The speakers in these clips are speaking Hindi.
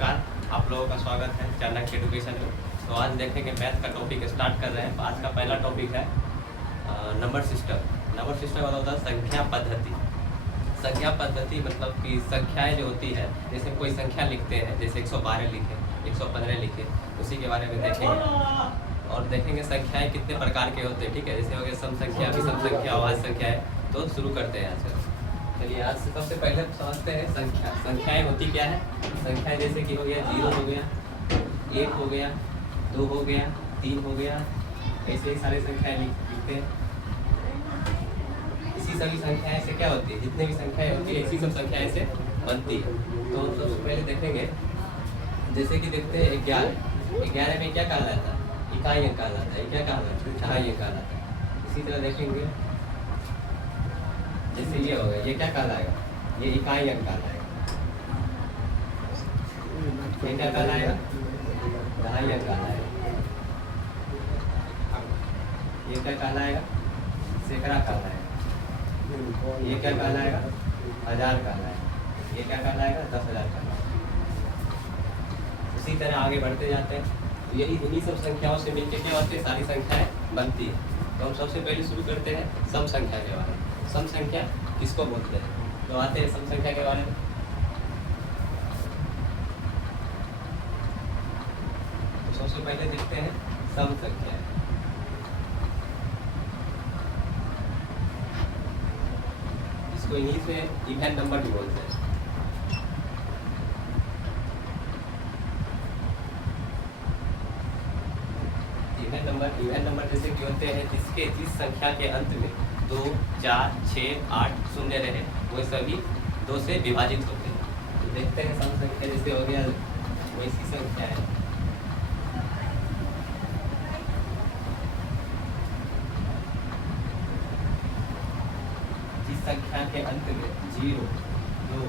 नमस्कार, आप लोगों का स्वागत है चाणक्य एजुकेशन में। तो आज देखेंगे मैथ का टॉपिक स्टार्ट कर रहे हैं। आज का पहला टॉपिक है नंबर सिस्टम। नंबर सिस्टम मतलब होता है संख्या पद्धति। संख्या पद्धति मतलब कि संख्याएं जो होती है, जैसे कोई संख्या लिखते हैं, जैसे 112 लिखे, 115 लिखे, उसी के बारे में देखेंगे। और देखेंगे संख्याएं कितने प्रकार के होते हैं। ठीक है, जैसे हो गया सम संख्या, विषम संख्या, अभाज्य संख्या है। तो शुरू करते हैं आज। चलिए आज से सबसे पहले समझते हैं संख्या। संख्याएं होती क्या है? संख्याएं जैसे कि हो गया 0 हो गया, 1 हो गया, 2 हो गया, 3 हो गया, ऐसे ही सारे संख्याएं लिखते हैं। इसी सभी संख्याएं से क्या होती है, जितने भी संख्याएं होती है इसी सब संख्याएं से बनती है। तो सबसे पहले देखेंगे, जैसे कि देखते हैं 11। 11 में क्या कहलाता है? इकाई अंक कहलाता है। क्या कहलाता है? इकाई अंक कहलाता है। इसी तरह देखेंगे जैसे ये हो गया, ये क्या कहलाएगा? ये इकाई अंक कहलाएगा। ये क्या कहलाएगा? दहाई अंक कहलाएगा। ये क्या कहलाएगा? सैकड़ा कहलाएगा। ये क्या कहलाएगा? 1000 कहलाएगा। ये क्या कहलाएगा? 10,000 कहलाएगा। उसी तरह आगे बढ़ते जाते हैं। यही इन्हीं सब संख्याओं से मिलकर क्या होती है, सारी संख्याएं बनती है। तो हम सबसे पहले शुरू करते हैं सम संख्या के बारे में। सम संख्या किसको बोलते हैं? तो आते हैं सम संख्या के बारे में। तो सबसे पहले देखते हैं सम संख्या। इसको इंग्लिश में इवन नंबर भी बोलते हैं। इवन नंबर जैसे कि होते हैं जिस संख्या के अंत में 2, 4, 6, 8 शून्य रहे, वो सभी 2 से विभाजित होते हैं। तो देखते हैं सम संख्या जैसे हो गया वैसी संख्या है। जिस संख्या के अंत में 0, 2,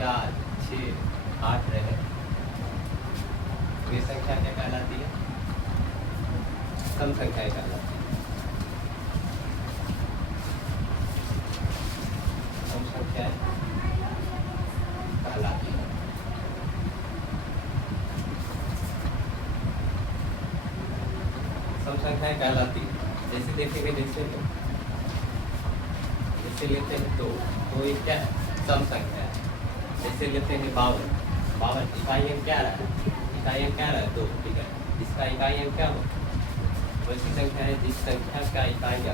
4, 6, 8 रहे, वे संख्या क्या कहलाती है? सम संख्याएं कहलाती है। सम संख्याएं कहलाती है। सम संख्याएं कहलाती है। जैसे देखेंगे, जैसे लेते हैं तो ये क्या है? सम संख्या है। जैसे लेते हैं 52 इकाई अंक क्या रहा है? इकाई अंक क्या रहा है? 2। ठीक है, इसका इकाई अंक क्या हो? वैसी संख्या है जिस संख्या का इकाई अंक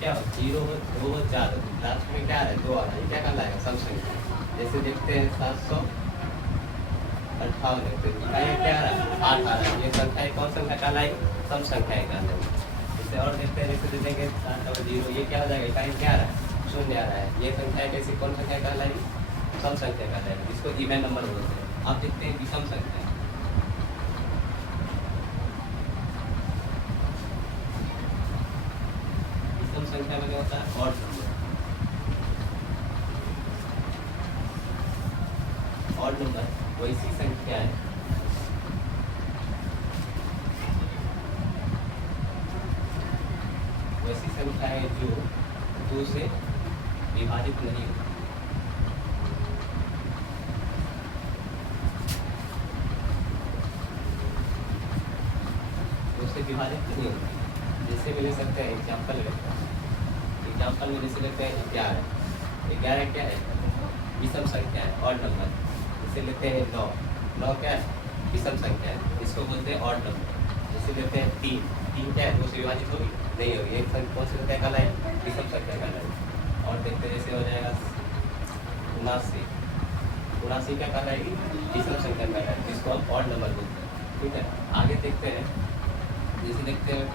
क्या हो? 0 हो, 2 हो, 4 हो, लास्ट में क्या है? 2 आ रहा है। ये क्या कहलाएगा? सम संख्या। जैसे देखते हैं 758 देखते हैं, इकाई अंक क्या आ रहा है? 8 आ रहा है। ये संख्या कौन संख्या कहलाएगी? सम संख्या कहलाएगी। इससे और देखते हैं, जैसे देखेंगे 7 ये क्या हो जाएगा? इकाई अंक क्या आ रहा है? 0 आ रहा है। ये संख्या कैसी कौन संख्या कहलाएगी? सम संख्या कहलाएगी, जिसको इवन नंबर बोलते हैं। आप देखते हैं विषम संख्या। विषम संख्या में क्या होता है? Odd number. ऑड नंबर वैसी संख्या है जो 2 से विभाजित नहीं होती। विभाजित नहीं होती। जैसे भी ले सकते हैं, एग्जाम्पल लेते हैं। एग्जाम्पल में जैसे लेते हैं 11। 11 क्या है? विषम संख्या है, ऑड नंबर। जैसे लेते हैं 9। 9 क्या है? विषम संख्या है, इसको बोलते हैं ऑड नंबर। जैसे लेते हैं 3। 3 क्या है? 2 से विभाजित होगी? नहीं होगी। एक संख्या कौन सी संख्या कहलाएगी? विषम संख्या कहलाएगी। और देखते हैं जैसे हो जाएगा 79। 79 क्या कहलाएगी? विषम संख्या कहलाएगी, जिसको हम ऑड नंबर बोलते हैं। ठीक है, आगे देखते हैं। जैसे देखते हैं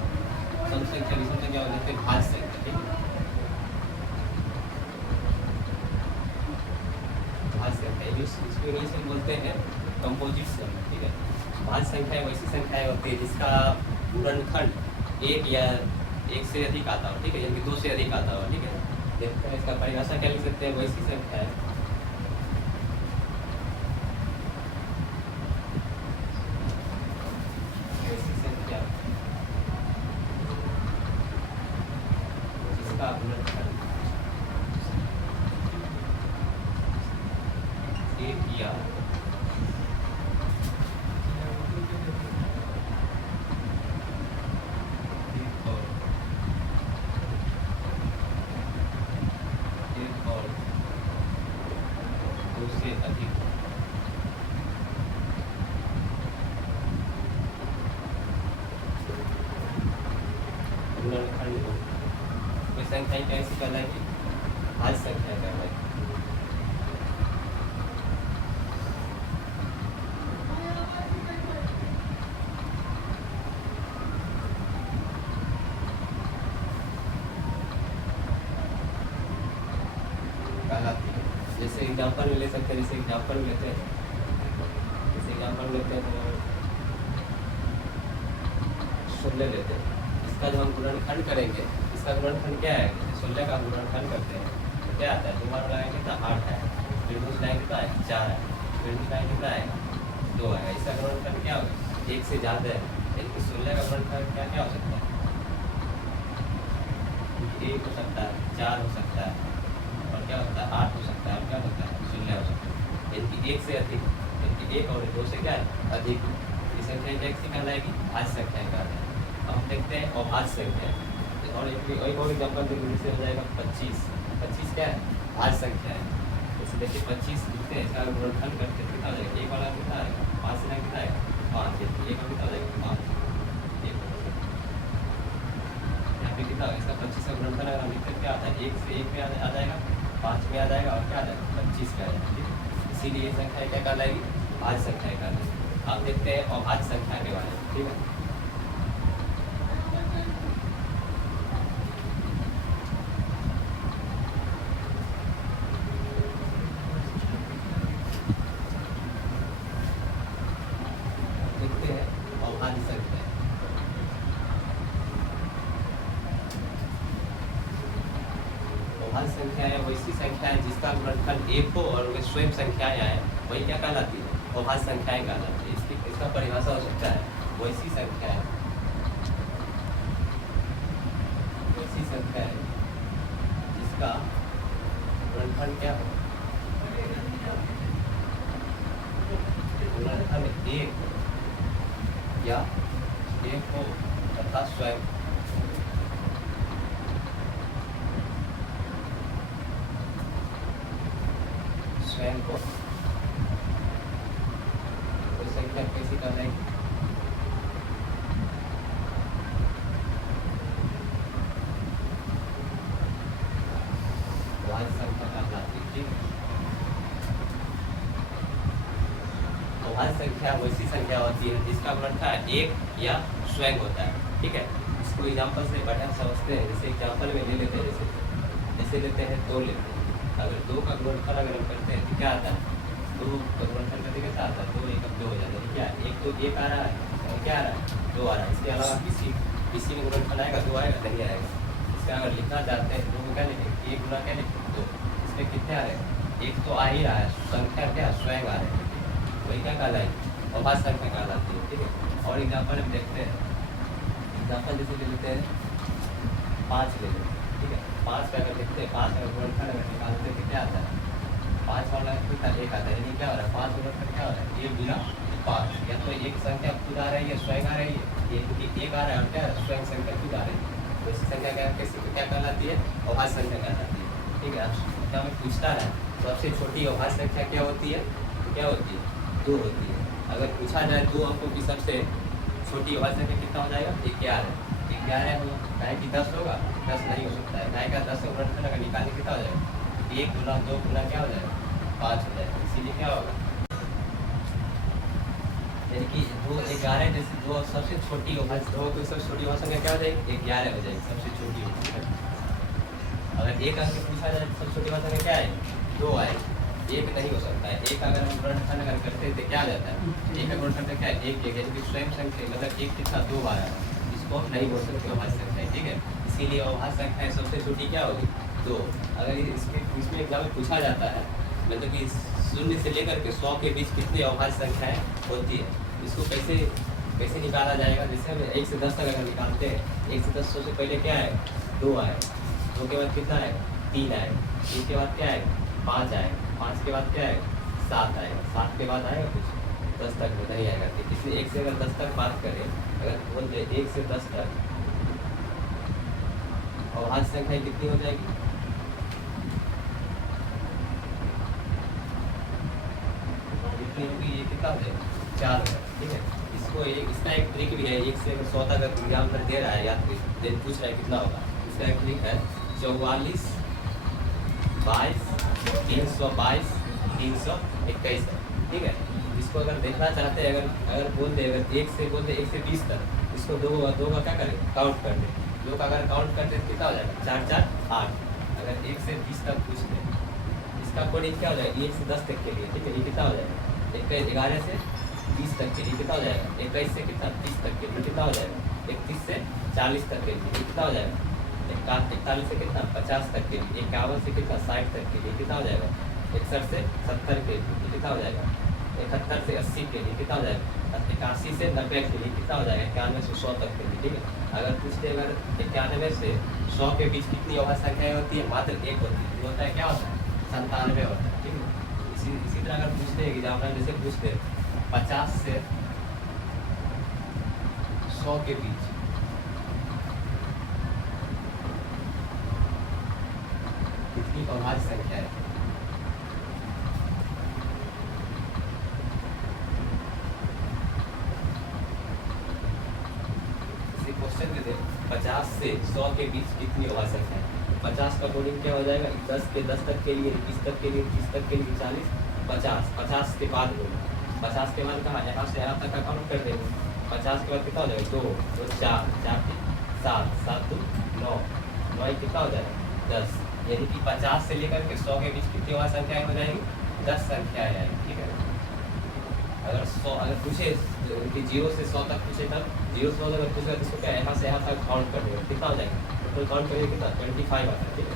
सम संख्या, विषम संख्या और देखते हैं भाज्य संख्या। ठीक है, भाज्य संख्या इसको इंग्लिश में बोलते हैं कंपोजिट संख्या। ठीक है, भाज्य संख्या वैसी संख्याएं होती है जिसका गुणनखंड 1 या 1 से अधिक आता हो। ठीक है, यानी कि 2 से अधिक आता हो। ठीक है, देखते हैं इसका परिभाषा क्या लिख सकते हैं? वैसी संख्या है जिसका गुणनखंड क्या एक और दो से अधिक गुणनखंड हो। कोई संख्या कैसी कहलाएगी? भाज्य संख्या कहलाएगी। जैसे एग्जाम्पल में ले सकते हैं, जैसे एग्जाम्पल में लेते हैं, जैसे एग्जाम्पल में लेते हैं तो 16 लेते हैं। इसका जो हम गुणनखंड करेंगे, इसका गुणनखंड क्या है? 16 का गुणनखंड करते हैं तो क्या आता है? 2 बार लगाएंगे तो 8 है, फिर 2 लाएंगे तो 4 है, फिर 2 लाएंगे तो 2 है। इसका गुणनखंड क्या होगा? 1 से ज़्यादा है, लेकिन 16 का गुणनखंड क्या क्या हो सकता है? 1 हो सकता है, 4 हो सकता है, और क्या होता है? 8 हो सकता है, और क्या होता है? 16 हो सकता है। इनकी 1 से अधिक, इनकी 1 और 2 से क्या है? अधिक। ये संख्या कैसी कहलाएगी? भाज्य संख्या कहलाएगी। अब हम देखते हैं अभाज्य संख्या, और एक और एग्जाम्पल देखो, जैसे हो जाएगा 25। 25 क्या है? भाज्य संख्या है। जैसे देखिए 25 लिखते हैं, इसका गुणनखंड करते हैं कितना हो जाएगा? 1 वाला कितना आएगा? 5 से कितना आएगा? 5। 1 का कितना हो जाएगा? 5। यहाँ पे कितना? इसका 25 का गुणनखंड अगर हम लिखते हैं क्या आता है? 1 से 1 में आ जाएगा, 5 में आ जाएगा, और क्या आ जाएगा? 25 का आ जाएगा। ठीक है, इसीलिए ये संख्या क्या कहलाएगी? भाज्य संख्या कहलाएगी। अब देखते हैं अभाज्य संख्या के बारे में। ठीक है, देखते हैं अभाज्य संख्या। अभाज्य संख्या है वैसी संख्या है जिसका गुणनखंड 1 हो और वे स्वयं संख्याएं आए, वही क्या कहलाती है? अभाज्य संख्याएं कहलाती है। इसका परिभाषा हो सकता है वैसी संख्या है, वैसी संख्या है जिसका गुणनखंड क्या हो? गुणनखंड 1 या 1 हो तथा स्वयं को तो संख्या कैसी कहलाएगी? भाज्य संख्या कहलाती है। ठीक है, तो भाज्य संख्या वैसी संख्या होती है जिसका गुणनखंड 1 या स्वयं होता है। ठीक है, इसको एग्जाम्पल से बढ़िया समझते हैं। जैसे एग्जाम्पल में ले लेते हैं, जैसे लेते हैं 2 लेते हैं। अगर 2 का गुणनखंड अगर हम करते हैं तो क्या आता है? 2 का गुणनखंड करते कैसा आता है? 2 1 2 हो जाता है। क्या? 1 तो 1 आ रहा है, और क्या आ रहा है? 2 आ रहा है। इसके अलावा किसी में गुणनखंड आएगा? 2 आएगा? नहीं आएगा। इसका अगर लिखना चाहते हैं 2 में क्या लिखेंगे? 1 गुना क्या लिखेंगे? 2। इसमें कितने आ रहे हैं? 1 तो आ ही रहा है, संख्या क्या? स्वयं आ रहे हैं, वही क्या कहलाएगी? अभाज्य संख्या कहलाती है। ठीक है, और एग्जाम्पल हम देखते हैं। एग्जाम्पल जैसे ले लेते हैं 5 ले लेते हैं। ठीक है, 5 का अगर देखते हैं, 5 का गुणनखंड अगर निकालते हैं तो क्या आता है? 5 वाला कितना? 1 आता है। यानी क्या हो रहा है? 5 गुणनखंड क्या हो रहा है? 1 गुना 5। या तो एक संख्या खुद आ रही है, स्वयं आ रही है, एक आ रहा है, और क्या स्वयं संख्या खुद आ रही है। तो इसी संख्या क्या कहलाती है? अभाज्य संख्या कहलाती है। ठीक है, क्या हमें पूछता है सबसे छोटी अभाज्य संख्या क्या होती है? तो क्या होती है? 2 होती है। अगर पूछा जाए 2 अंकों की सबसे छोटी अभाज्य संख्या कितना हो जाएगा? 11। 11 होगा, काहे कि 10 होगा? 10 नहीं हो सकता है। काहे का 10 का गुणनखंड अगर निकालने कितना हो जाएगा? 1 गुना 2 गुना क्या हो जाएगा? 5 हो जाएगा। इसीलिए क्या होगा? यानी कि 2 11 जैसे 2 सबसे छोटी अभाज्य, 2 तो सबसे छोटी अभाज्य संख्या क्या हो जाएगी? 11 हो जाएगी सबसे छोटी अभाज्य। अगर 1 अंक पूछा जाए तो सबसे छोटी अभाज्य संख्या क्या है? 2 आएगी। 1 नहीं हो सकता है। 1 अगर हम गुणनखंड अगर करते हैं तो क्या आ जाता है? 1 का गुणनखंड क्या है? 1 1। यानी कि स्वयं संख्या मतलब 1 कितना? 2 बार है। इसको हम नहीं बोल सकते अभाज्य संख्या। ठीक है, इसीलिए अभाज्य संख्या सबसे छोटी क्या होगी? 2। अगर इसमें एग्जाम में पूछा जाता है मतलब कि 0 से लेकर के 100 के बीच कितनी अभाज्य संख्याएं होती है, इसको कैसे निकाला जाएगा? जैसे हम 1 से 10 तक अगर निकालते हैं, 1 से 10 सबसे पहले क्या है? 2 आए, 2 के बाद कितना है? 3 आए, 3 के बाद क्या है? 5 आए, 5 के बाद क्या है? 7 आएगा, 7 के बाद आएगा कुछ, 10 तक नहीं आएगा। ठीक, इसलिए 1 से अगर 10 तक बात करें, अगर बोल दे 1 से 10 तक, और आज संख्या कितनी हो जाएगी? कितनी होगी? ये कितना हो जाएगा? 4 होगा। ठीक है, इसको इसका एक ट्रिक भी है। 1 से अगर 100 तक एग्जाम पर दे रहा है या पूछ रहा है कितना होगा, इसका एक ट्रिक है 44 22 322 321 है। ठीक है, इसको अगर देखना चाहते हैं, अगर बोल दे, अगर 1 से बोल दे 1 से 20 तक, इसको दो का क्या करें? काउंट कर दे। 2 का अगर काउंट करते तो कितना हो जाएगा? 4 4 8। अगर 1 से 20 तक पूछ ले, इसका कोडिंग क्या हो जाएगा? 1 से 10 तक के लिए। ठीक है, ये कितना हो जाएगा? 11 से 20 तक के लिए कितना हो जाएगा? 21 से कितना? 30 तक के लिए कितना हो जाएगा? 31 से 40 तक के लिए कितना हो जाएगा? 41 से कितना? 50 तक के लिए। 51 से कितना? 60 तक के लिए कितना हो जाएगा? 61 से 70 के लिए कितना हो जाएगा? 71 से 80 के लिए कितना हो जाएगा? 81 से 90 के लिए कितना हो जाएगा? 91 से 100 तक के लिए। ठीक है, अगर पूछते अगर 91 से 100 के बीच कितनी अवधि संख्याएँ होती है? मात्र एक होती है। होता है क्या होता है? 97 होता है। ठीक है, इसी तरह अगर पूछते हैं एग्जाम्पल, जैसे पूछते 50 से 100 के बीच कितनी अभाज्य संख्या है? इसी क्वेश्चन में दे 50 से 100 के बीच कितनी अभाज्य संख्या है? 50 का कोडिंग क्या हो जाएगा? 10 के 10 तक के लिए, 20 तक के लिए, 30 तक के लिए, 40 50 50 के बाद होगा। 50 के बाद कहाँ? यहाँ से यहाँ तक का काउंट कर देंगे। 50 के बाद कितना हो जाएगा? 2 2 4 4 7 7 2 9 9 कितना हो जाएगा? 10। यानी कि 50 से लेकर के 100 के बीच कितनी और संख्याएं हो जाएंगी? 10 संख्याएं आएंगी। ठीक है, अगर 100 अगर पूछे कि 0 से 100 तक पूछे, तब 0 से 100 तक पूछे तो इसको क्या यहाँ से यहाँ तक काउंट कर देगा। कितना हो जाएगा? टोटल काउंट करिए कितना? 25 आता है। ठीक है,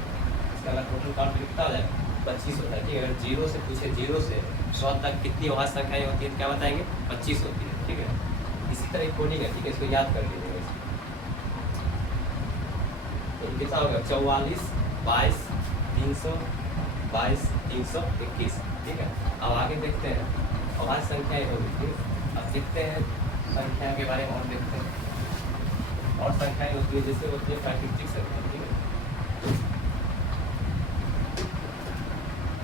इसका अगर टोटल काउंट करिए कितना हो जाएगा? 25 होता है। ठीक है, अगर 0 से पूछे 0 से 100 तक कितनी अभाज्य संख्याएं होती है तो क्या बताएंगे? 25 होती है। ठीक है, इसी तरह एक कोडिंग है। ठीक है, इसको याद कर लीजिएगा। तो कितना होगा? 44 22 322 321। ठीक है, अब आगे देखते हैं अभाज्य संख्याएं होगी। अब देखते हैं संख्या के बारे में और देखते हैं। और संख्याएं होती है जैसे होती है प्राकृतिक संख्या। ठीक है,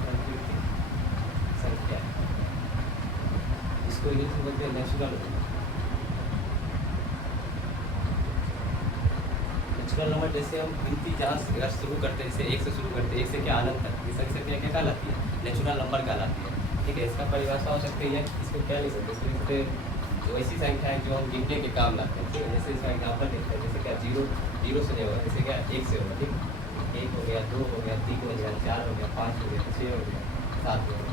प्राकृतिक संख्या, इसको इंग्लिश में बोलते हैं नेचुरल नंबर। जैसे हम गिनती जहाँ अगर शुरू करते हैं, जैसे 1 से शुरू करते हैं, 1 से क्या अनंत तक, ये संख्या क्या कहलाती है? नेचुरल नंबर कहलाती है। ठीक है, इसका परिभाषा हो सकती है, इसको क्या लिख सकते हैं? इसको लिख सकते हैं जो ऐसी संख्या है जो हम गिनने के काम लाते हैं। ठीक है, जैसे इसका एग्जाम्पल देखते हैं, जैसे क्या 0 से नहीं होगा, जैसे क्या 1 से होगा। ठीक, 1 हो गया, 2 हो गया, 3 हो गया, 4 हो गया, 5 हो गया, 6 हो गया, 7 हो गया।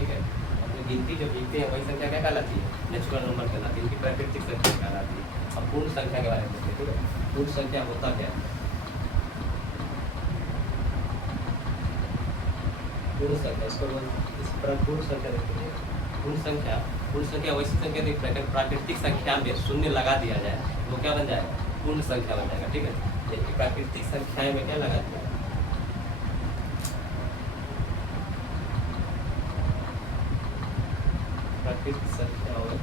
ठीक है, अपनी गिनती जो गिनते हैं वही संख्या क्या कहलाती है? नेचुरल नंबर कहलाती है। इनकी प्राकृतिक संख्या कहलाती है। अब पूर्ण संख्या के बारे में देखते हैं। ठीक है, पूर्ण संख्या होता क्या है? पूर्ण संख्या, इसको इस पर पूर्ण संख्या देखते हैं। पूर्ण संख्या वैसी संख्या थी प्राकृतिक संख्या में शून्य लगा दिया जाए वो क्या बन जाएगा? पूर्ण संख्या बन जाएगा। ठीक है, यानी प्राकृतिक संख्या में क्या लगा दिया? प्राकृतिक संख्या और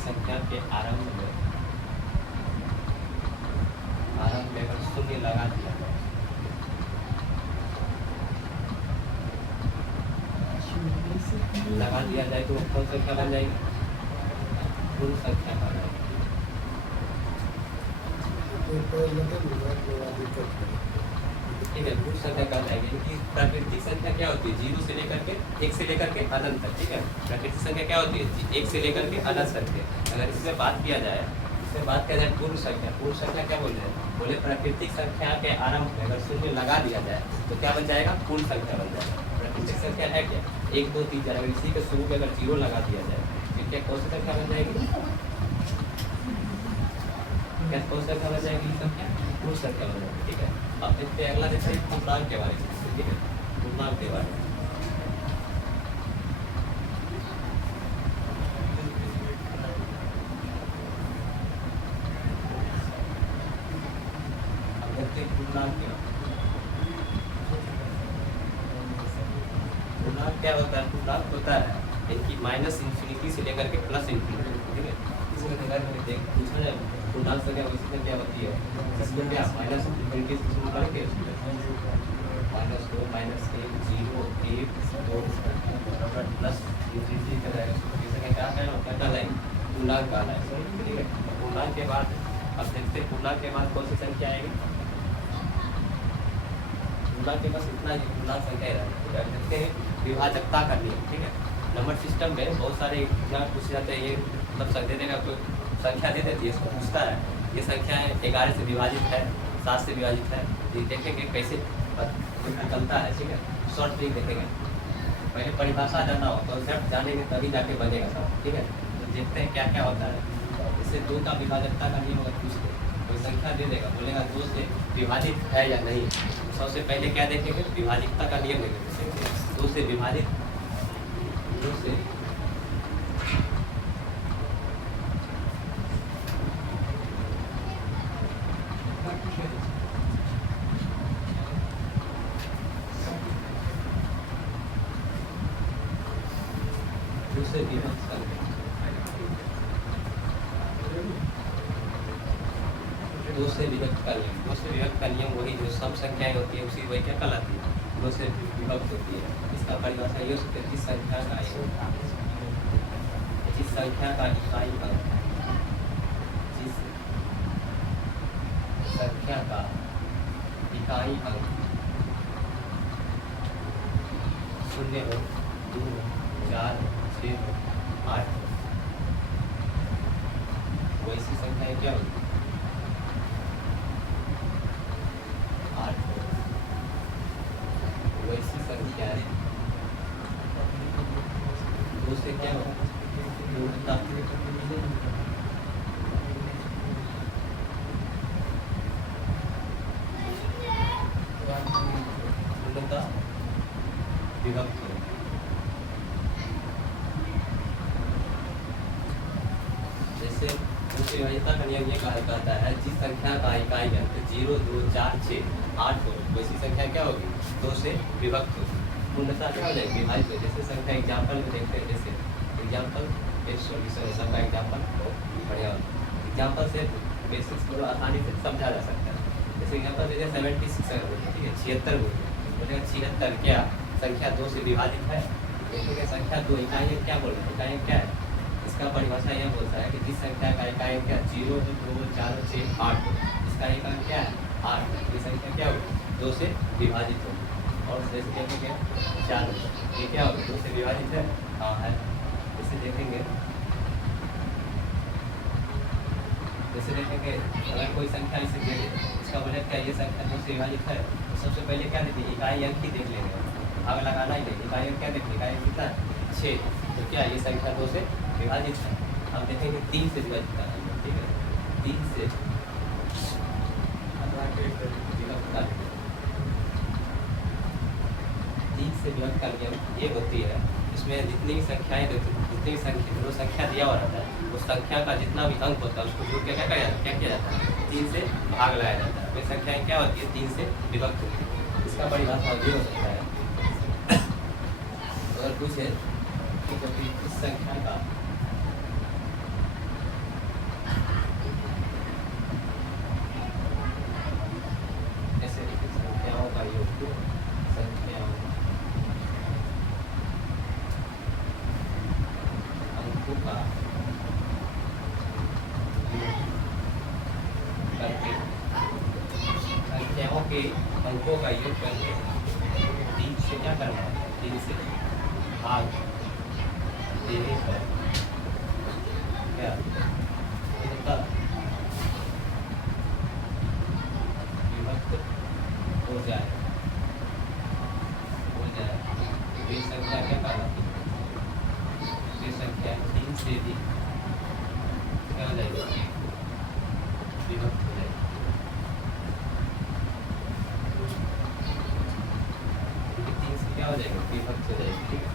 संख्या के आरंभ में अगर शून्य लगा दिया जाए, तो कौन संख्या बन जाएगी? पूर्ण संख्या बन जाएगी। ठीक है, पूर्ण संख्या बन जाएगी। इनकी प्राकृतिक संख्या क्या होती है? 0 से लेकर के 1 से लेकर के अनंत तक। ठीक है, प्राकृतिक संख्या क्या होती है? 1 से लेकर के अनंत तक है। अगर इसमें बात किया जाए पूर्ण संख्या, पूर्ण संख्या क्या बोल रहे हैं? बोले प्राकृतिक संख्या के आरंभ में अगर शून्य लगा दिया जाए तो क्या बन जाएगा? पूर्ण संख्या बन जाएगा। प्राकृतिक संख्या है क्या? 1 2 3 4। अगर इसी के शुरू में अगर 0 लगा दिया जाए तो क्या कौन सी संख्या बन जाएगी? क्या कौन सी संख्या बन जाएगी? संख्या पूर्ण संख्या बन जाएगी। ठीक है, अब देखते हैं अगला, जैसे पूर्णांक के बारे में। ठीक है, पूर्णांक के बारे में पूर्णांक क्या होता है? पूर्णांक होता है इनकी माइनस इंफिनिटी से लेकर के प्लस इंफिनिटी, ठीक है। इसमें अगर हमें देख पूछा जाए पूर्णांक संख्या उसी संख्या होती है, इसमें क्या माइनस इंफिनिटी से शुरू करके -2 -1 0 1 2 प्लस इंफिनिटी का जाएगा, इस संख्या क्या कहलाएगी? पूर्णांक कहलाएगा, ठीक है। पूर्णांक के बाद अब देखते हैं पूर्णांक के बाद कौन सी संख्या आएगी। पूर्णांक के पास इतना ही पूर्णांक संख्या है। देखते हैं विभाजकता का नियम, ठीक है। नंबर सिस्टम में बहुत सारे एग्जाम पूछ जाते हैं, ये मतलब संख्या देगा तो संख्या दे देती है, इसको पूछता है ये संख्या 11 से विभाजित है, 7 से विभाजित है, ये देखेंगे कैसे निकलता है, ठीक है। शॉर्ट ट्रिक देखेंगे, पहले परिभाषा जानना हो, कॉन्सेप्ट जानेंगे तभी जाके बनेगा सब, ठीक है। तो देखते हैं क्या क्या होता है। इससे 2 का विभाजकता का नियम अगर पूछते कोई संख्या दे देगा, बोलेगा 2 से विभाजित है या नहीं, तो सबसे पहले क्या देखेंगे? विभाजिकता का नियम देखेंगे। 2 से विभाजित, 2 से 2 से विभक्त करके 2 से विभक्त कर लेंगे। 2 से विभक्त का नियम वही जो सम संख्याएं होती है उसी वही क्या कहलाती है? 2 से विभक्त होती है। इसका परिभाषा ये हो सकता है जिस संख्या का इकाई अंक, जिस संख्या का इकाई अंक 0 हो, 2 हो, 4 हो, 6 हो, 8 हो, वैसी संख्याएं क्या होती है? 8 हो, वैसी संख्या है 2 से क्या हो? पूर्णता, पूर्णता विभक्त हो। जैसे दूसरी विभाज्यता का नियम ये कहता है जिस संख्या का इकाई अंक 0 2 4 6 8 हो, वैसी संख्या क्या होगी? 2 से विभक्त होगी। पूर्णता क्या हो जाएगी? विभाजित हो। जैसे संख्या एग्जाम्पल में देखते हैं, जैसे एग्जाम्पल एक सॉल्यूशन है सबका एग्जाम्पल बहुत बढ़िया होता है। एग्जाम्पल से बेसिक्स को आसानी से समझा जा सकता है। जैसे एग्जाम्पल दे 76, ठीक है, 76 बोलेगा 76 क्या संख्या 2 से विभाजित है? देखिए संख्या 2 इकाई क्या बोल रहे हैं? इकाई क्या है? इसका परिभाषा यह बोलता है कि जिस संख्या का इकाई क्या 0 2 4 6 8 हो, इसका इकाई क्या है? 8। ये संख्या क्या होगी? 2 से विभाजित होगी। और जैसे देखेंगे 4 ये क्या होगा? 2 से विभाजित है, हाँ है। जैसे देखेंगे अगर कोई संख्या इसे दे दे, इसका मतलब क्या ये संख्या 2 से विभाजित है, तो सबसे पहले क्या देखें? इकाई अंक ही देख लेंगे, भाग लगाना ही नहीं। इकाई अंक क्या देखें? इकाई अंक कितना है? 6। तो क्या ये संख्या 2 से विभाजित है? हम देखेंगे 3 से विभाजित है, ठीक है। 3 से विभक्त कर 3 से विभक्त का नियम ये होती है, इसमें जितनी संख्याएं जितनी जो संख्या दिया हुआ रहता है उस संख्या का जितना भी अंक होता है उसको जोड़ के क्या किया जाता है? 3 से भाग लगाया जाता है। वे संख्याएं क्या होती है? 3 से विभक्त होती है। इसका परिभाषा ये हो सकता है अगर पूछे कि इस संख्या का ऐसे संख्याओं का योग, संख्याओं अंकों का करके संख्याओं के अंकों का योग करके 3 से क्या करना है? 3 से भाग देने पर क्या होता? विभक्त हो जाए। ये संख्या क्या कहलाती है? ये संख्या 3 से भी क्या हो जाएगी? विभक्त हो जाएगी। 3 से क्या हो जाएगा? विभक्त हो जाएगी, ठीक है।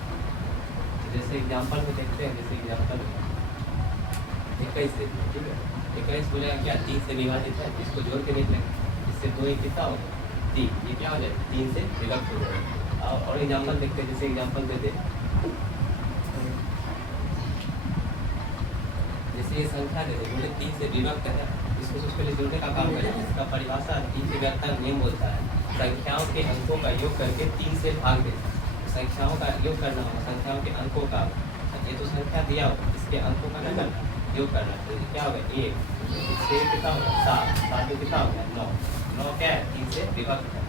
जैसे एग्जाम्पल में देखते हैं, जैसे एग्जाम्पल 21 देखते हैं, ठीक है। 21 बोलेगा क्या? 3 से विभाजित है, इसको जोड़ के देख लेंगे। इससे 2 एक कितना हो गया 3, ये क्या हो जाएगा 3 से विभक्त हो जाएगा। और एग्जाम्पल देखते हैं, जैसे एग्जाम्पल देते हैं, जैसे ये संख्या देते बोले 3 से विभक्त है, इसको सबसे पहले जोड़ने का काम करें। इसका परिभाषा 3 से व्याख्या नियम बोलता है संख्याओं के अंकों का योग करके 3 से भाग दे। संख्याओं का योग करना होगा, संख्याओं के अंकों का, ये तो संख्या दिया होगा, इसके अंकों का क्या करना योग करना। तो क्या होगा 1, 6 कितना होगा 7, 7 में कितना हो गया 9, 9 क्या है 3 से विभक्त है,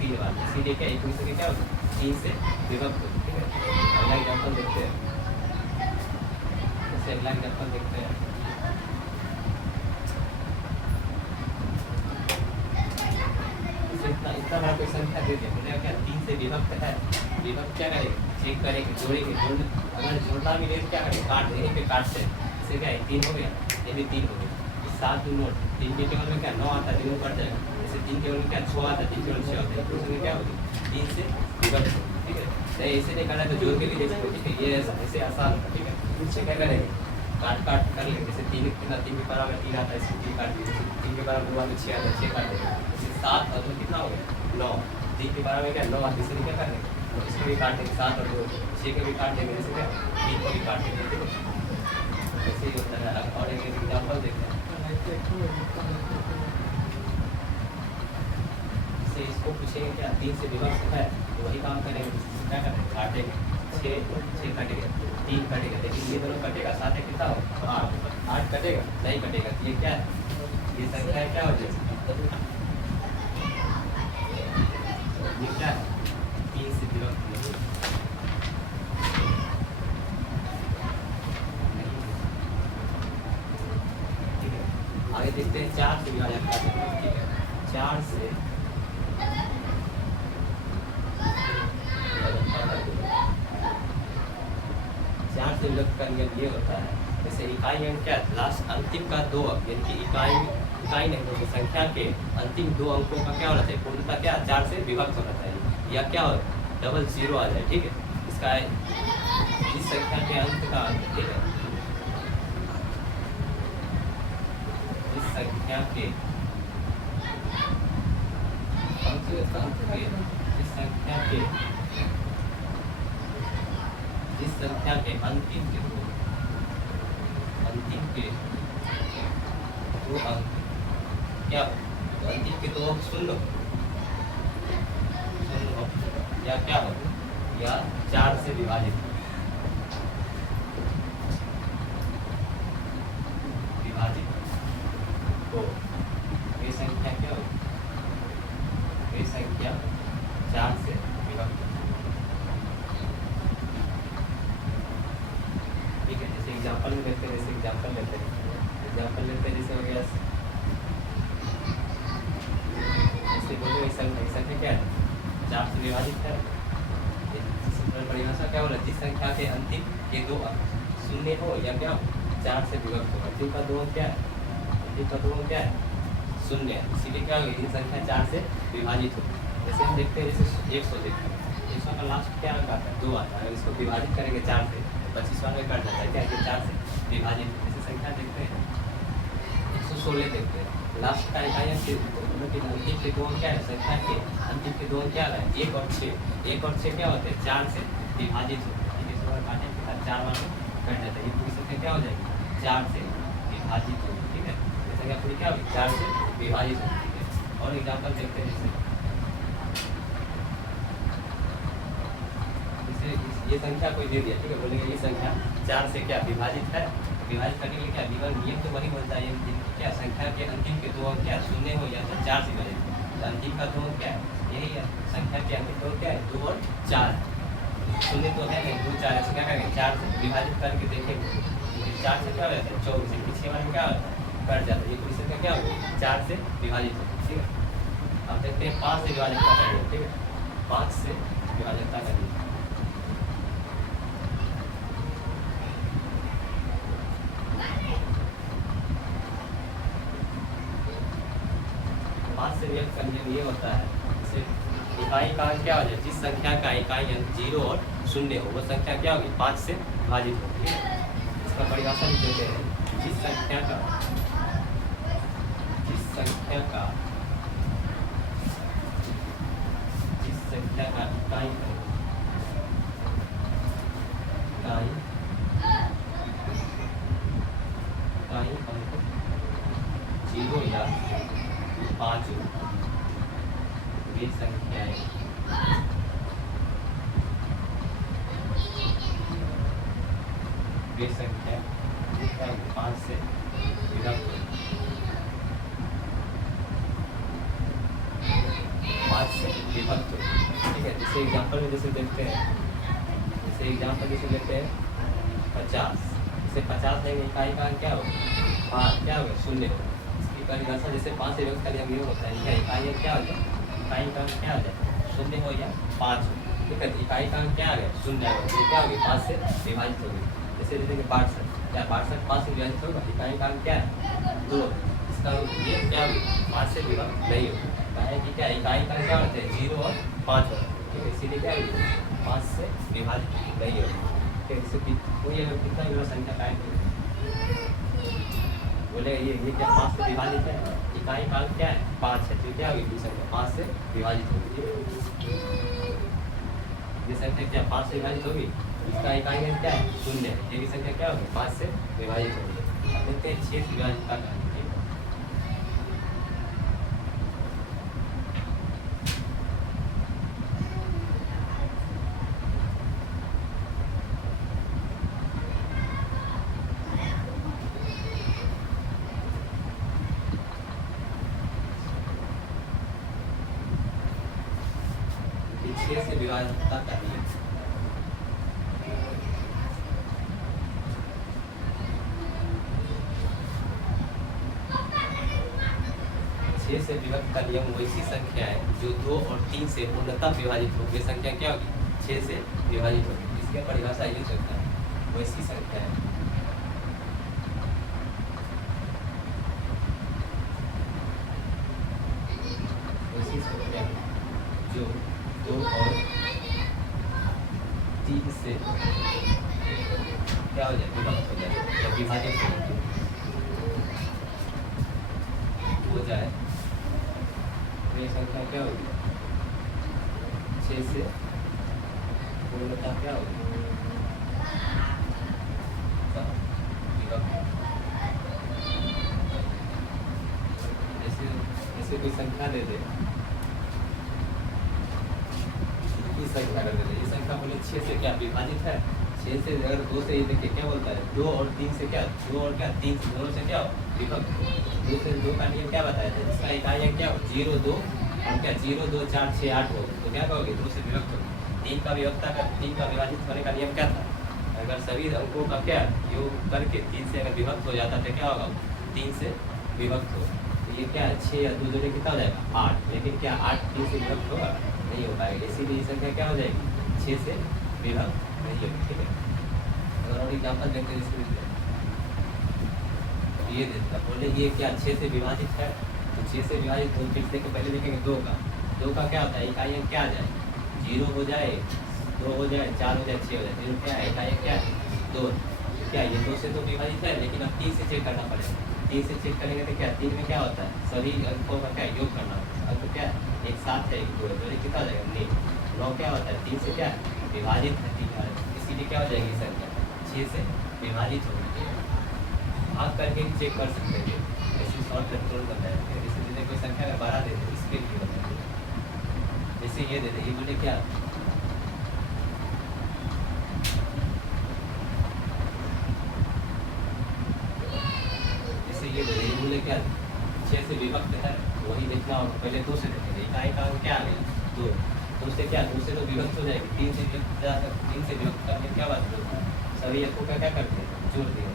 तीन बार, इसीलिए क्या एक दूसरे के क्या होगा 3 से विभक्त हो। ठीक है, अगला एग्जाम्पल देखते हैं, जैसे अगला एग्जाम्पल देखते हैं, इतना बड़ा कोई संख्या दे दिया, बोले क्या 3 से विभक्त है, विभक्त क्या करेंगे चेक करेंगे, जोड़ेंगे, अगर जोड़ना भी नहीं क्या करेंगे काट देंगे, फिर काट से इसे क्या है 3 हो गया, ये भी 3 हो गया, 7 नोट 3 के केवल में क्या 9 आता है, 2 बढ़ जाएगा, जैसे 3 केवल में क्या 6 आता है, 3 केवल 6 आता है, तो उसमें क्या होगी 3 से विभक्त हो। ठीक है, तो ऐसे नहीं करना है तो जोड़ के भी देख सकते। ठीक है, ये ऐसे आसान है। ठीक है, इससे क्या करेंगे काट कर लेंगे, जैसे 3 कितना 3 के बराबर 3 आता है, इससे 3 काट दिए, 3 के बराबर 2 आता है 6 आता है, 6 काट देंगे, जैसे 7 और 2 कितना हो गया 9, 3 के बराबर क्या 9 आता है, इसलिए क्या कर देंगे तो इसको भी काट देंगे, 7 और 2 6 के भी काट देंगे, जैसे क्या 3 को भी काट देंगे। ठीक है, ऐसे ही होता है। और एक एग्जाम्पल देखते हैं, जैसे इसको पूछेंगे क्या 3 से विभक्त है, तो वही काम करेंगे, क्या करेंगे काटेंगे, 6 कटेगा, 3 कटेगा, लेकिन ये दोनों कटेगा, 7 है कितना हो 8 कटेगा नहीं कटेगा, ये क्या है ये संख्या क्या हो जाएगी, ये क्या है 3 से विभक्त। ठीक है, आगे देखते हैं 4 से विभाजन करते हैं। ठीक है, 4 से 4 से विभक्त का नियम ये होता है, जैसे इकाई अंक क्या लास्ट अंतिम का 2 अंक, यानी कि इकाई नहीं तो संख्या के अंतिम 2 अंकों का क्या होना चाहिए पूर्णतः क्या 4 से विभक्त होना चाहिए, या क्या हो डबल 0 आ जाए। ठीक है, इसका इस संख्या के अंत का अंक, ठीक है इस संख्या के अंत के इस संख्या के अंतिम के 2 अंक क्या अंतिम के 2 अंक शून्य हो या क्या हो या 4 से विभाजित हो, ये संख्या क्या हो ये संख्या 4 से विभक्त। ठीक है, जैसे एग्जाम्पल में लेते हैं, जैसे एग्जाम्पल लेते हैं जैसे हो गया, जैसे बोलो संख्या क्या है 4 से विभाजित है, परिभाषा क्या बोला जिस संख्या के अंतिम के 2 अंक शून्य हो या क्या 4 से विभक्त हो, अंतिम का 2 अंक क्या है, अंतिम का 2 अंक क्या है शून्य है, इसीलिए क्या होगी ये संख्या 4 से विभाजित हो। जैसे हम देखते हैं जैसे 100 देखते हैं, 100 का लास्ट क्या अंक आता है 2 आता है, अगर इसको विभाजित करेंगे 4 से 25 में कट जाता है, क्या ये 4 से विभाजित। जैसे संख्या देखते हैं 116 देखते हैं, लास्ट का इकाई अंतिम के 2 अंक क्या है संख्या के अंतिम के 2 अंक क्या है 1 और 6, 1 और 6 क्या होते हैं 4 से विभाजित होते हैं। ठीक है, काटने के साथ 4 बार कट जाता है, ये पूरी संख्या क्या हो जाएगी 4 से विभाजित होगी। ठीक है, ये संख्या पूरी क्या होगी 4 से विभाजित होगी। ठीक है, और एग्जाम्पल देखते हैं, जैसे ये संख्या कोई दे दिया, ठीक है बोलेंगे ये संख्या 4 से क्या विभाजित है, विभाजित करने के लिए क्या विभाजन नियम तो वही बोलता है, क्या संख्या के अंतिम के 2 अंक क्या शून्य हो या तो 4 से विभाजित, तो अंतिम का 2 अंक क्या है यही है, संख्या के अंतिम 2 क्या है 2 और 4, शून्य तो है नहीं 2 4, ऐसे क्या करेंगे 4 से विभाजित करके देखेंगे, 4 से क्या हो जाता है 24, पीछे वाले में क्या होता है कट जाता है, ये पूरी संख्या क्या होगी 4 से विभाजित होगी। ठीक है, अब देखते हैं 5 से विभाजित का करिए। ठीक है, 5 से विभाजित का करिए, 5 से व्यक्त का नियम ये होता है, जैसे इकाई का अंक क्या हो जाए जिस संख्या का इकाई अंक 0 और 0 हो वो संख्या क्या होगी 5 से विभाजित होगी। ठीक है, इसका परिभाषा भी देते हैं, जिस संख्या का संख्या का इकाई अंक 0 या 5 वे संख्याएं संख्या 5 से विभक्त हो, 5 से विभक्त हो। ठीक है, जैसे एग्जाम्पल में जैसे देखते हैं, जैसे 50, जैसे 50 लेंगे इकाई का अंक क्या होगा? हाँ, क्या होगा? 0 होगा। इसकी परिभाषा जैसे 5 से विभक्त का नियम ये होता है, क्या इकाई क्या हो जाए? इकाई का अंक क्या हो जाए? 0 हो या 5 हो। ठीक है, इकाई का अंक क्या आ गया? 0 आएगा, ये क्या होगी? 5 से विभाजित होगी। जैसे देखेंगे 62, क्या 62 5 से विभाजित होगा? इकाई का अंक क्या है? 2। इसका ये क्या होगी? 5 से विभक्त नहीं होगा। है कि क्या इकाई का क्या होते हैं? 0 और 5 होता है। ठीक है, इसीलिए क्या होगी? 5 से विभाजित नहीं होगा। ठीक है, जैसे कि कोई अगर कितना भी संख्या कायम बोले ये क्या 5 से विभाजित है? इकाई का अंक क्या है? 5 है, तो क्या होगी? संख्या 5 से विभाजित होगी। ये संख्या क्या 5 से विभाजित होगी? इसका इकाई अंक क्या है? 0 है। ये भी संख्या क्या होगी? 5 से विभाजित होगी। अब देखते हैं 6 से विभाजित का क्या है। 6 से विभाजित का नियम। 6 से विभक्त का नियम वैसी संख्या है जो 2 और 3 से पूर्णतः विभाजित हो। ये संख्या क्या होगी? 6 से विभाजित होगी। इसकी परिभाषा ये सकता है, वैसी संख्या है जो 2 और 3 से क्या हो जाए? विभक्त हो जाए या विभाजित हो जाए। ये संख्या क्या होगी? 6 से पूर्णतः क्या होगी? जैसे कोई संख्या दे दे, संख्या कर देते, ये संख्या बोले 6 से क्या विभाजित है? 6 से अगर 2 से ये देखिए क्या बोलता है? 2 और 3 से क्या? 2 और क्या? 3 से दोनों से क्या हो? विभक्त। 2 से 2 का नियम क्या बताया था? जिसका इकाई क्या हो? 0 2 और क्या? 0 2 4 6 8 हो, तो क्या कहोगे? 2 से विभक्त होगी। 3 का विभाजित होने का नियम क्या था? अगर सभी अंकों का क्या योग करके 3 से अगर विभक्त हो जाता तो क्या होगा? 3 से विभक्त हो। तो ये क्या है? 6 या 2 जोड़े कितना हो जाएगा? 8। लेकिन क्या 8 3 से विभक्त होगा? नहीं हो पाएगा। इसीलिए ये संख्या क्या हो जाएगी? 6 से विभक्त नहीं होगी। ठीक है, अगर और एग्जाम्पल देखते हैं इसके ये देता बोले ये क्या 6 से विभाजित है? तो 6 से विभाजित तो फिर के पहले देखेंगे 2 का क्या होता है? इकाई अंक क्या आ जाए? 0 हो जाए, 2 हो जाए, 4 हो जाए, 6 हो जाए। 0 क्या है? इकाई अंक क्या है? 2। क्या ये 2 से तो विभाजित है, लेकिन अब 3 से चेक करना पड़ेगा। 3 से चेक करेंगे तो क्या 3 में क्या होता है? सभी अंकों का क्या योग करना होता है। अब तो क्या एक 7 है, एक 2 है, तो कितना हो जाएगा? 9 क्या होता है? 3 से क्या विभाजित है? 3 इसीलिए क्या हो जाएगी संख्या? 6 से विभाजित होगी। भाग करके चेक कर सकते हैं, ऐसे शॉर्ट कंट्रोल करता है। जैसे कोई संख्या का 12 दे दे, इसके लिए बताएंगे। जैसे ये दे दे, ये बोले क्या? जैसे ये दे दे, ये बोले क्या? 6 से विभक्त है, वही देखना होगा। पहले 2 से देखेंगे, इकाई का अंक क्या आ गया? 2। 2 से क्या? 2 से तो विभक्त हो जाएगी। 3 से विभक्त करने क्या बात है? सभी अंकों का क्या करते हैं? जोड़ दिए।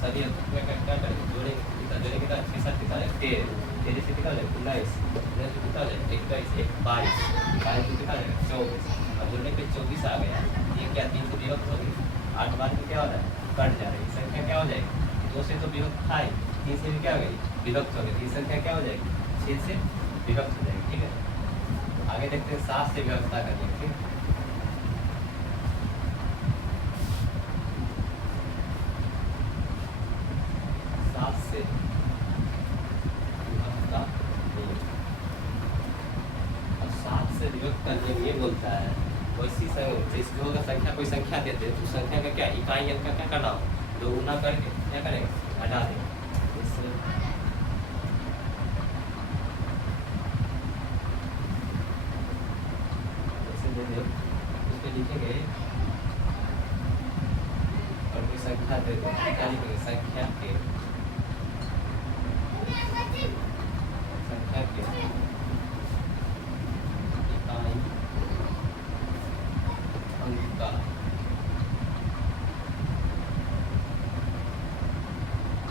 सभी अंकों का क्या करेंगे? जोड़े कितना? 6 7 कितना? 13 से कितना हो जाएगा? 19 से कितना हो जाएगा? 21 1 22 22 से कितना हो जाएगा? 24। अब जोड़ने पे 24 आ गया। ये क्या 3 से विभक्त हो गई? 8 बाद में क्या हो रहा है? कट जा रही है। संख्या क्या हो जाएगी? 2 से तो विभक्त था, 3 से भी क्या हो गई? विभक्त हो गई। ये संख्या क्या हो जाएगी? 6 से विभक्त हो जाएगी। ठीक है, आगे देखते हैं 7 से विभक्तता का नियम। ठीक, 7 से विभक्तता नियम। अब 7 से विभक्त का नियम ये बोलता है, वैसी जिसको होगा संख्या, कोई संख्या देते हैं तो संख्या का क्या इकाई अंक का क्या करना हो, दो गुना करके क्या करेंगे, हटा देंगे। इसमें लिखेंगे और कोई संख्या दे दो, क्या लिखेंगे, संख्या के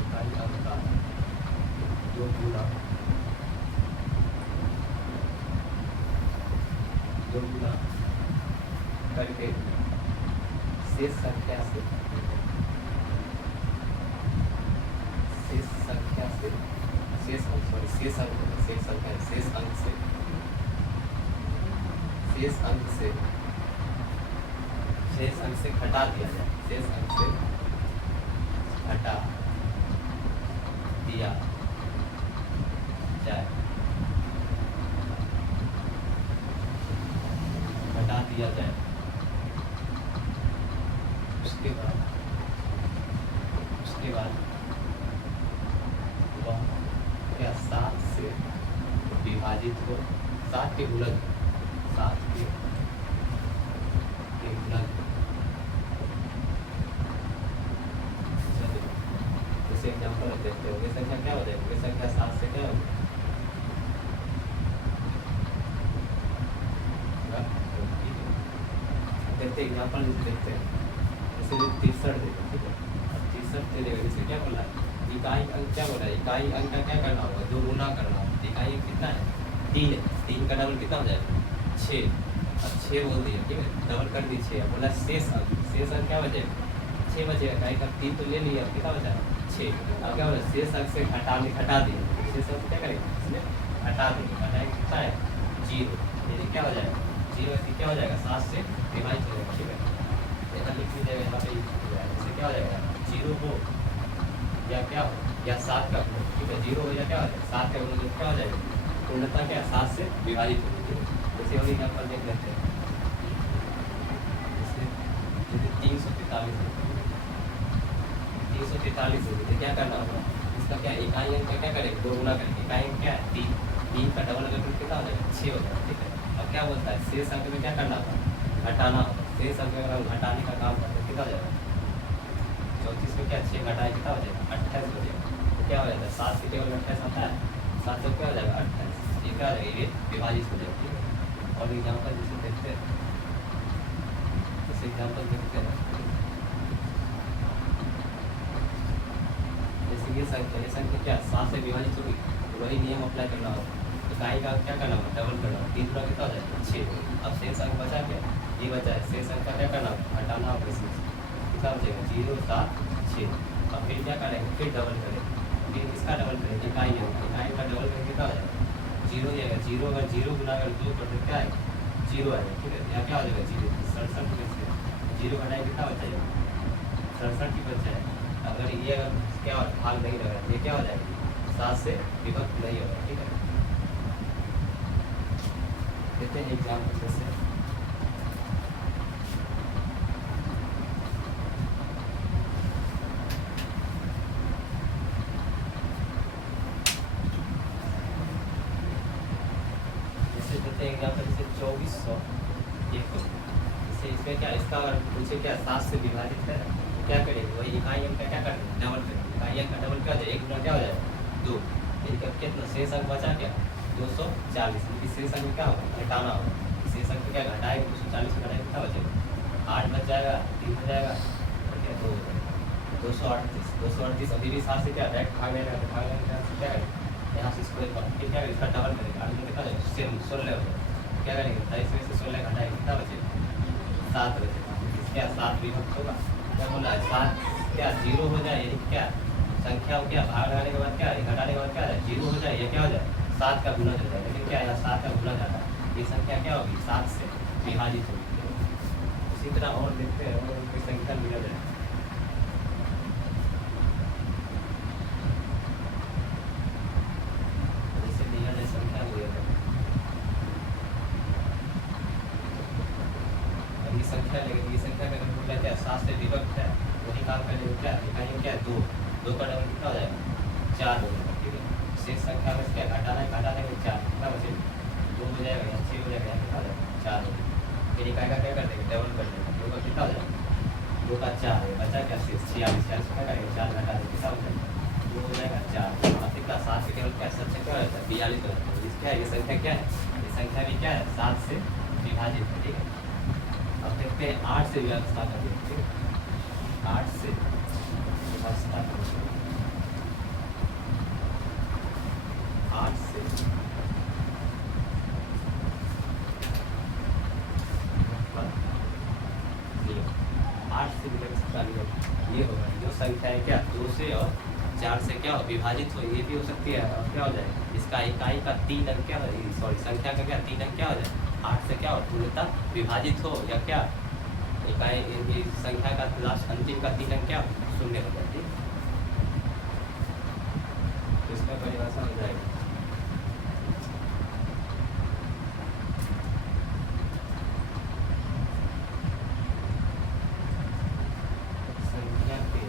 इकाई अंक का दो गुना करके शेष संख्या से शेष अंक से घटा दिया जाए, शेष अंक से घटा दिया जाए, घटा दिया जाए। उसके बाद वह क्या 7 से विभाजित हो, 7 के गुणज, 7 के गुणज। जैसे एग्जाम्पल देखते हो, ये संख्या क्या हो जाएगी, ये संख्या 7 से क्या होगी, देखते एग्जाम्पल देखते हैं। जैसे 63 दे, ठीक है, 63 दे देगा, जैसे क्या बोला है, इकाई अंक क्या बोला है, इकाई अंक का क्या करना होगा, दो गुना करना होगा। इकाई अंक कितना है, 3 है, 3 का डबल कितना हो जाएगा, 6। अब 6 बोल दिया, ठीक है, डबल कर दी 6। अब बोला शेष अंक क्या बचेगा, 6 बचेगा, इकाई का 3 तो ले लिया, अब कितना बचा 6। अब क्या बोला, शेष अंक से हटा दिया, शेष अंक क्या करेंगे, इसमें हटा देंगे, हटाएंगे कितना है 0, यदि क्या हो जाएगा 0, क्या हो जाएगा 7 से डिवाइड हो जाएगा, ठीक है, यहाँ लिख दीजिएगा, यहाँ पे इससे क्या हो जाएगा 0 हो या क्या हो या 7 का हो, ठीक है, 0 हो या क्या हो जाएगा 7 का गुणज क्या हो जाएगा, पूर्णतः क्या 7 से विभाजित हो जाएगी। जैसे और एग्जाम्पल देख लेते हैं, जैसे 343 हो गई, क्या करना होगा, इसका क्या इकाई अंक का क्या करेंगे, दो गुना करेंगे, इकाई अंक क्या है 3 का डबल अगर कितना हो जाएगा 6 हो जाएगा, ठीक है। अब क्या बोलता है, शेष अंक में क्या करना होगा, घटाना होगा, शेष अंक अगर हम घटाने का काम करते हैं कितना हो जाएगा, 34 में क्या 6 घटाए कितना हो जाएगा 28 हो जाएगा, तो क्या हो जाता है 7 की टेबल 28 आता है, 7 से क्या हो जाएगा 28, ये क्या हो जाएगा, ये विभाजित हो जाएगा, ठीक है। और एग्जाम्पल जैसे देखते हैं, जैसे एग्जाम्पल देखते हैं, जैसे ये संख्या क्या 7 से विभाजित होगी, तो वही नियम अप्लाई करना होगा, इकाई का क्या करना होगा, डबल करना होगा, 3 गुना कितना हो जाएगा 6। अब शेष अंक बचा क्या, ये बचा है, शेष अंक का क्या करना होगा, हटाना होगा, इसमें कितना बचेगा 0, 7, 6। अब फिर क्या करेंगे, फिर डबल करेंगे, फिर इसका डबल करेंगे, इकाई का डबल करेंगे कितना हो जाएगा 0 जाएगा, 0 अगर 0 गुना अगर 2 करते क्या आएगा 0 आएगा, ठीक है, यहाँ क्या हो जाएगा 0, 67 में से 0 घटाए कितना बचा जाएगा 67 की बचा है। अगर ये अगर क्या भाग नहीं लगा, ये क्या हो जाएगा 7 से विभक्त नहीं होगा, ठीक है। देते हैं एग्जाम्पल जैसे एग्जाम्पल जैसे 2400 जैसे इसमें क्या इसका अगर पूछे क्या 7 से विभाजित है, क्या करेंगे, वही इकाई अंक का क्या करेंगे, डबल करेंगे, इकाई अंक का डबल क्या हो जाएगा, 1 गुना क्या हो जाएगा 2, इनका कितना शेष अंक बचा क्या 240, इनकी शेष अंक क्या होगा, घटाना होगा, शेष अंक क्या घटाएगा 240 से घटाएगा कितना बचेगा 8 बच जाएगा, 3 हो जाएगा, ठीक है, तो 238 अभी भी 7 से क्या डायरेक्ट भाग लेगा, तो भाग लेगा क्या करेंगे, यहाँ से इसको फिर क्या इसका डबल करेंगे, 8 में कितना हो जाएगा 16 हो जाएगा, क्या करेंगे 28 में से 16 घटाएंगे कितना बचेगा 7 बचेगा, क्या 7 विभक्त होगा, क्या बोला है 7 क्या 0 हो जाए, यही क्या संख्या हो, क्या भाग लगाने के बाद क्या है, घटाने के बाद क्या है 0 हो जाए, ये क्या हो जाए 7 का गुणज हो जाए, लेकिन क्या है 7 का गुणज आता है, ये संख्या क्या होगी 7 से विभाजित होगी। इसी तरह और देखते हैं और कोई संख्या मिला जाए, जैसे दिया जाए संख्या लिया जाए क्या इकाइयों क्या है 2, 2 का डबल कितना हो जाएगा 4 हो जाएगा। ठीक है, शेष संख्या में क्या घटाना है, घटाने में 4 कितना बचेगा 2 हो जाएगा या 6 हो जाएगा या कितना हो जाएगा 4 हो जाएगा। फिर इकाई का क्या कर देंगे डबल कर देंगे, 2 का कितना हो जाएगा 2 का 4 है, बचा क्या शेष 46, 46 क्या करेंगे 4 घटा देंगे कितना हो जाएगा 2 हो जाएगा 4 और कितना 7 से केवल क्या सबसे क्या रहता है 42 रहता है। इसका ये संख्या क्या है, ये संख्या भी क्या है 7 से विभाजित है। ठीक है, अब देखते हैं 8 से व्यवस्था करेंगे। ठीक है, 8 से व्यवस्था करेंगे, 8 से 8 से ये होगा जो संख्या है क्या 2 से और 4 से क्या हो विभाजित हो, ये भी हो सकती है। और क्या हो जाए इसका इकाई का 3 अंक क्या हो, सॉरी संख्या का क्या 3 अंक क्या हो जाए 8 से क्या हो पूर्णतः विभाजित हो, या क्या इकाई संख्या का लास्ट अंतिम का 3 अंक क्या 0 हो जाए। ठीक, तो इसका परिभाषा हो जाएगा संख्या के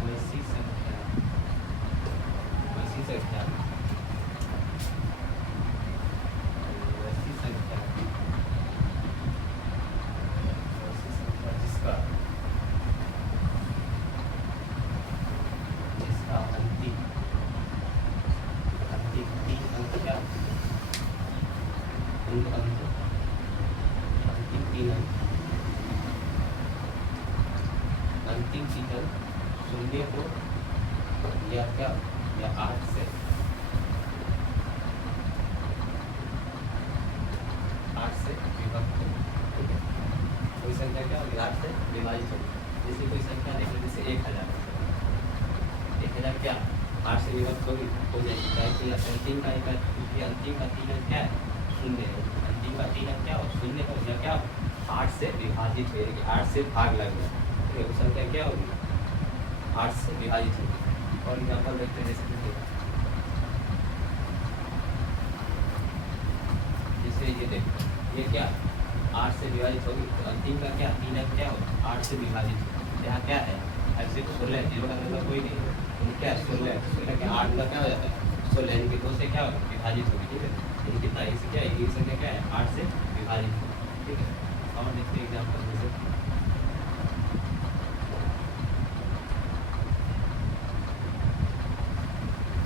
वैसी संख्या जिसका अंतिम 3 अंक क्या अंतिम 3 अंक अंतिम 3 अंक 0 हो या क्या या 8 से विभक्त हो। ठीक है, कोई संख्या क्या होगी 8 से विभाजित होगी। जैसे कोई संख्या देख लो जैसे 1000 क्या 8 से विभक्त होगी हो जाएगी, क्या अंतिम का 3 अंक क्या है 0 है, अंतिम का 3 अंक क्या हो 0 हो या क्या 8 से विभाजित हो, 8 से भाग लग गया। ठीक है, वो संख्या क्या होगी 8 से विभाजित होगी। और एग्जाम्पल देखते हैं जैसे ये देखो ये क्या 8 से विभाजित होगी, तो अंतिम का क्या 3 अंक क्या हो 8 से विभाजित हो, यहाँ क्या है ऐसे तो 16 0 का मतलब कोई नहीं है, तो क्या 16 के 8 का क्या हो जाता है 16 यानी कि 2 से क्या होगा विभाजित होगी। ठीक है, ये कितना इससे क्या है ये संख्या क्या है 8 से विभाजित होगी। ठीक है, और देखते हैं एग्जाम्पल जैसे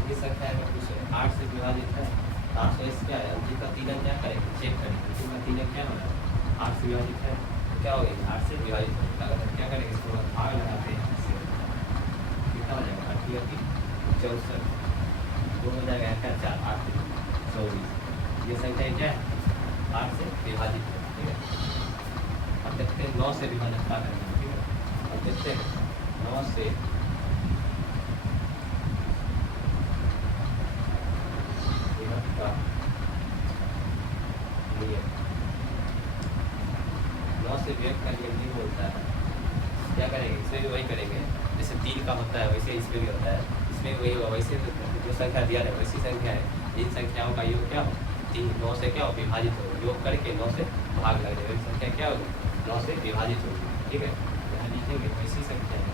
ये संख्या में कुछ 8 से विभाजित है, 8 से क्या है अंतिम का 3 अंक क्या करेंगे चेक करेंगे, अंतिम का 3 अंक क्या होगा 8 से विभाजित है तो क्या होगा 8 से विभाजित होगा, अगर क्या करेंगे इसको भाग लगाते हैं इससे कितना हो जाएगा 8 64 2 हो जाएगा क्या 4 8 24, ये संख्या क्या है 8 से विभाजित है। ठीक है, अब देखते हैं 9 से विभाजित क्या करेंगे। ठीक है, अब देखते हैं 9 से 9 से विभक्त का नियम नहीं बोलता है, क्या करेंगे इसमें भी वही करेंगे जैसे 3 का होता है वैसे इसमें भी होता है, इसमें वही होगा वैसे जो संख्या दिया है वैसी संख्या है, इन संख्याओं का योग क्या हो 9 से क्या हो विभाजित हो, योग करके 9 से भाग लग जाएगा, संख्या क्या होगी 9 से विभाजित होगी। ठीक है, यहाँ लिखेंगे वैसी संख्या है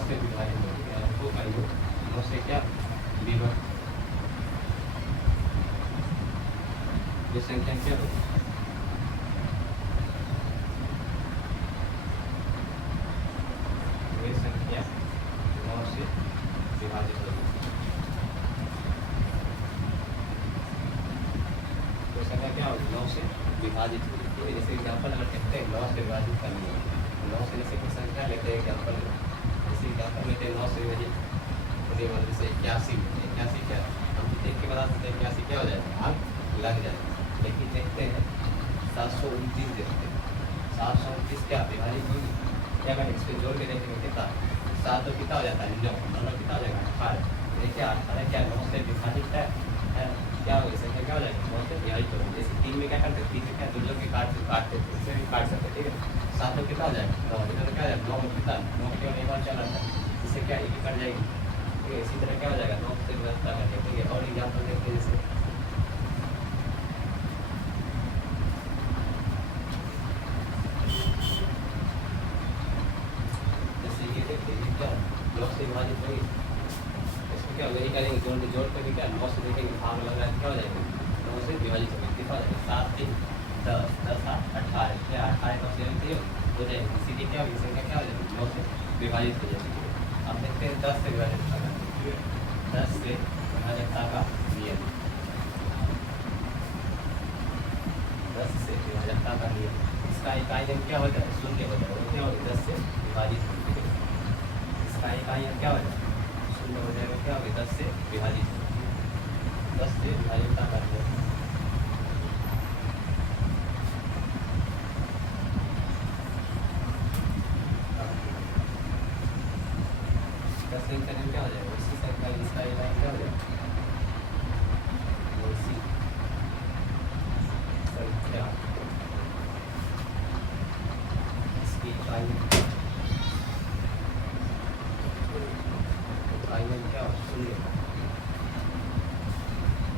से विभाजित हो गया अंकों का योग 9 से क्या विभक्त, ये संख्या क्या होगी ये संख्या विभाजित हुई। ठीक है, जैसे एग्जाम्पल अगर देखते हैं 9 से विभाजित करनी है, 9 से जैसे कोई संख्या लेते हैं एग्जाम्पल, जैसे एग्जाम्पल लेते हैं 9 से विभाजित होने वाले जैसे 81 में 81 क्या हम देख के बता सकते हैं 81 क्या हो जाएगा, आग लग जाएगा। लेकिन देखते हैं 729 देखते हैं, 729 क्या विभाजित होगी, क्या मैं इसको जोड़ के देखेंगे कितना, 7 तो कितना हो जाता है 9, 9 कितना हो जाएगा 18। देखिए 18 क्या 9 से विभाजित है क्या होगी संख्या क्या हो जाएगी 9 से विभाजित होगी। जैसे 3 में क्या करते हैं, 3 में क्या दूसरों के काटते थे, इससे भी काट सकते। ठीक है, 7 में कितना हो जाएगा 9, इधर क्या हो जाएगा 9 में कितना 9 केवल एक बार चला था, इससे क्या एक कट जाएगी। ठीक है, इसी तरह क्या हो जाएगा 9 से विभाजित करके। ठीक है, और एग्जाम्पल देखते हैं जैसे ये देखते हैं क्या 9 से विभाजित होगी, इसको क्या वही करेंगे जोड़ करके क्या 9 से देखेंगे भाग लग रहा है क्या हो जाएगा 9 से विभाजित होगी, कितना हो जाएगा 7 3 10 10 7 18 क्या 18 9 से हो जाएगी। इसीलिए क्या होगी संख्या क्या हो जाएगी 9 से विभाजित हो जाएगी। अब देखते हैं 10 से विभाजित करना, 10 से विभाजकता का नियम, 10 से विभाजकता का नियम, इसका इकाई अंक क्या होता है शून्य होता है, वो क्या होगा 10 से विभाजित होगी। इसका इकाई अंक क्या हो जाएगा शून्य हो जाएगा, क्या होगा 10 से विभाजित, 10 से विभाजकता का नियम। क्या हो जाएगा उसी संख्या इसका इकाई क्या हो जाएगा, उसी संख्या इसकी इकाई क्या हो शून्य,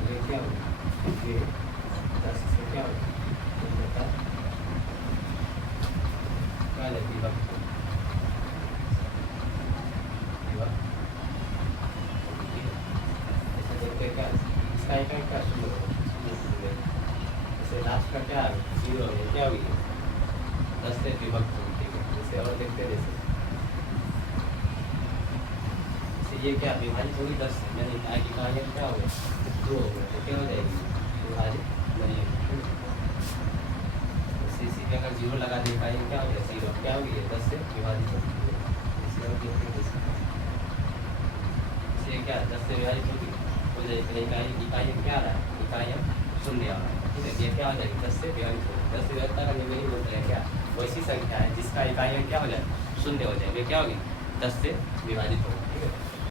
ये क्या हो ये 10 से क्या हो शून्यता क्या जाएगी विभक्त क्या इसका इकाई क्या शून्य होगा, जैसे लास्ट का क्या है 0 है, क्या होगी 10 से विभक्त होगी। ठीक है, जैसे और देखते हैं जैसे ये क्या विभाजित होगी 10 से, यानी इकाई क्या हो गया 2 हो गया, तो क्या हो जाएगी विभाजित नहीं होगी। इसी पे अगर 0 लगा दें इकाई क्या हो गया 0, क्या होगी 10 से विभाजित होगी। इसे और देखते हैं इसे क्या 10 से विभाजित होगी हो जाएगी, इकाई क्या आ रहा है इकाई शून्य आ रहा है। ठीक है, ये क्या हो जाएगी 10 से विभाजित होगी, 10 से विभाजित करने में ही बोलते हैं क्या वैसी संख्या है जिसका इकाई क्या हो जाए शून्य हो जाएगी, क्या होगी 10 से विभाजित होगी। ठीक है।